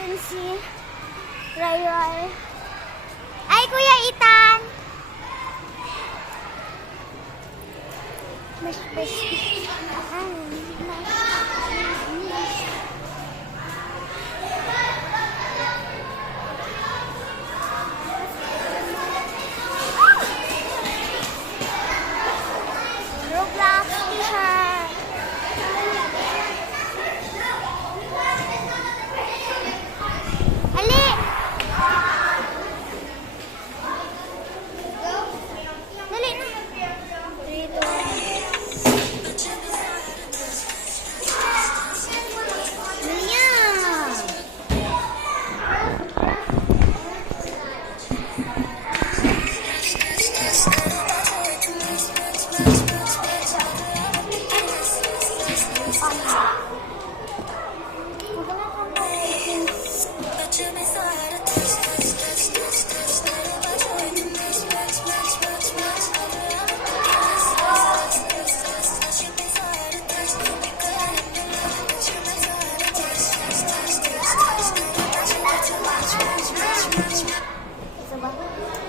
natin si Rayroy. Ay, Kuya Ethan! Mas. Roblox t-shirt. Ali! Dali na. Dito.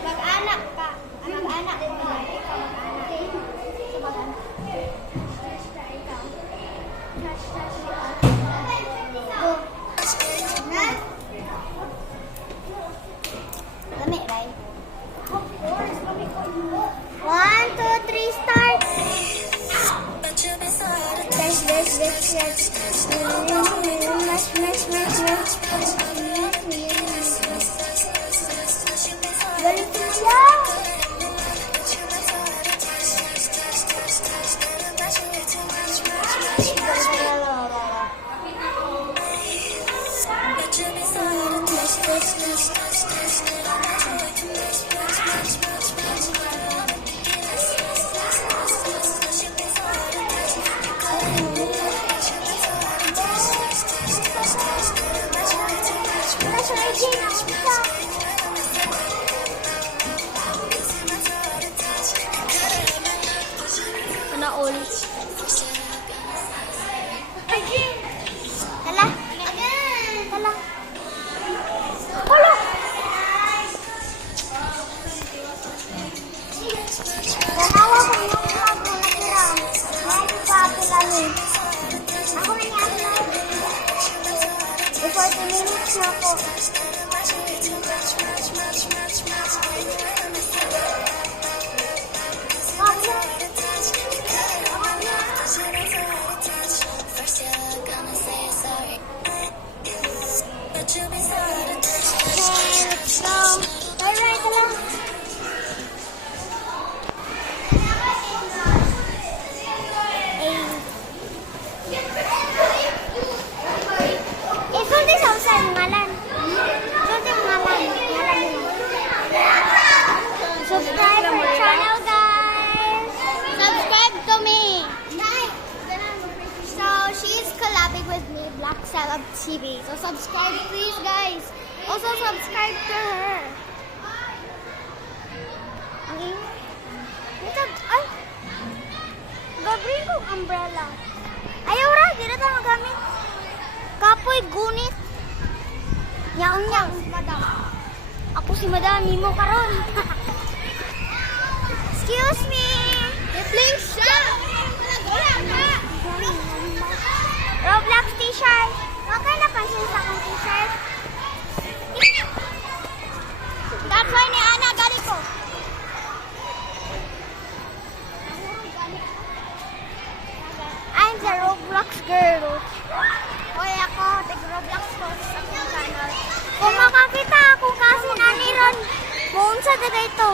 Mag-anak ka. Mag-anak din ba? Ikaw mag-anak. Lami, right? Of course. 1, 2, 3, start! Galit mo lang! All. Tala. Tala. Ulo. Dalawa ko yung vlog mo natira. Ay, papilami. Ako na niya na. 40 minutes na ako. Subscribe to my channel, guys. Subscribe to me. So she's collabing with me, Black Celeb TV. So subscribe, please, guys. Also subscribe to her. Ay, gabri kong umbrella. Ayaw ra, di na tayo magamit. Kapoy gunit. Nyaong. Ako si Madami mo karon. Excuse me. Please stop. Roblox t-shirt. Okay na pansin sa akong t-shirt. That's why ni Ana gali ko. I'm the Roblox girl. Hoy ako, tig-Roblox ko sa akong channel. Kung makakita ako kasi naniron, muunsa na ito.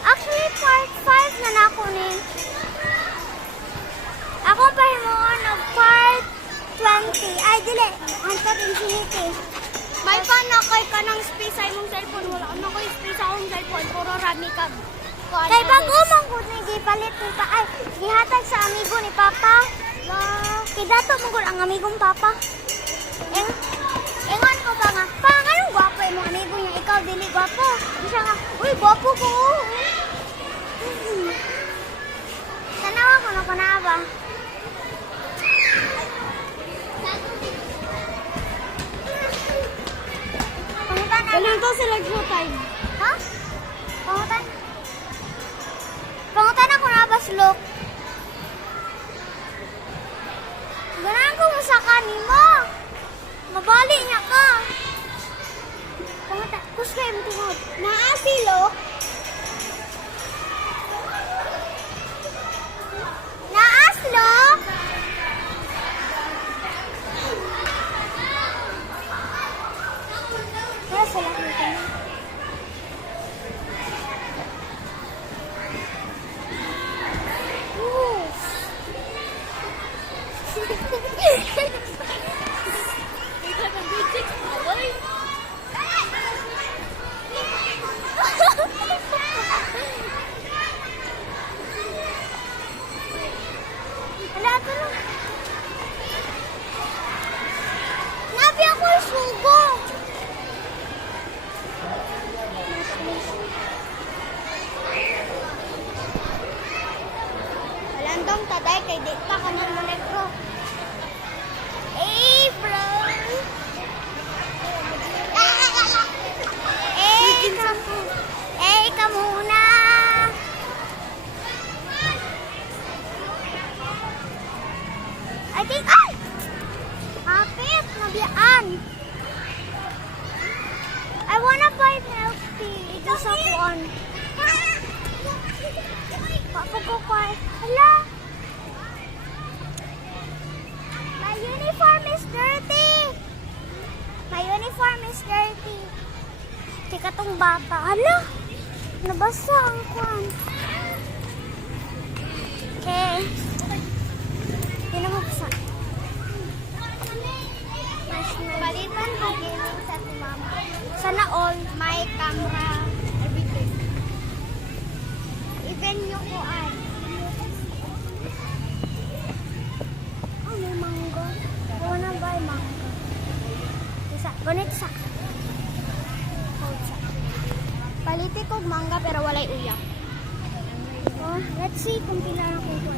Actually, part 5 na ako ni. Ako pa himuon ng part 20. Ay, dili. Until infinity. May pan na kay ka ng space sa imong cellphone. Wala na ko space sa akong cellphone. Puro rami ka. Kay bago man ko ni gipalit ni pa. Ay, gihatag sa amigo ni Papa. Kay dato mo ang amigong Papa. Ingon ko ba nga, pa, anong gwapo yung mga amigo niya? Ikaw, dili gwapo. Di siya nga, uy, gwapo ko. ano ka na ba? Pangutan na. Ganun to sila showtime. Ha? Pangutan? Pangutan ako na ba, Slok? Ganaan ko mo sa kanimo. Mabali niya ka. Pangutan, kus kayo mo tungod. Naasilok? Naaslok? Kaya sila dito na. Wala ka lang. Nabi ako yung sugo. Walandong taday kay dita ka ng monegro. April. Ka muna. I think, ay! Kapit, nabiyaan. I wanna buy milk tea. Ito sa kuon. Papagukway. Hala. My uniform is dirty. My uniform is dirty. Tika tong bata. Hala. Nabasa ang kuwan. Okay. Pinamuksa. Balitan ko gaming sa ti mama. Sana all may camera. Everything. Even yung kuan. Oh, may mango. I wanna buy mango. Isa. Ganito sa. Hold sa. Paliti ko mangga pero walay uyak. Oh, let's see kung pinara ko ito.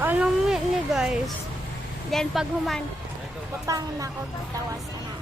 Anong ni guys? Then pag human, papang na ako tawas na.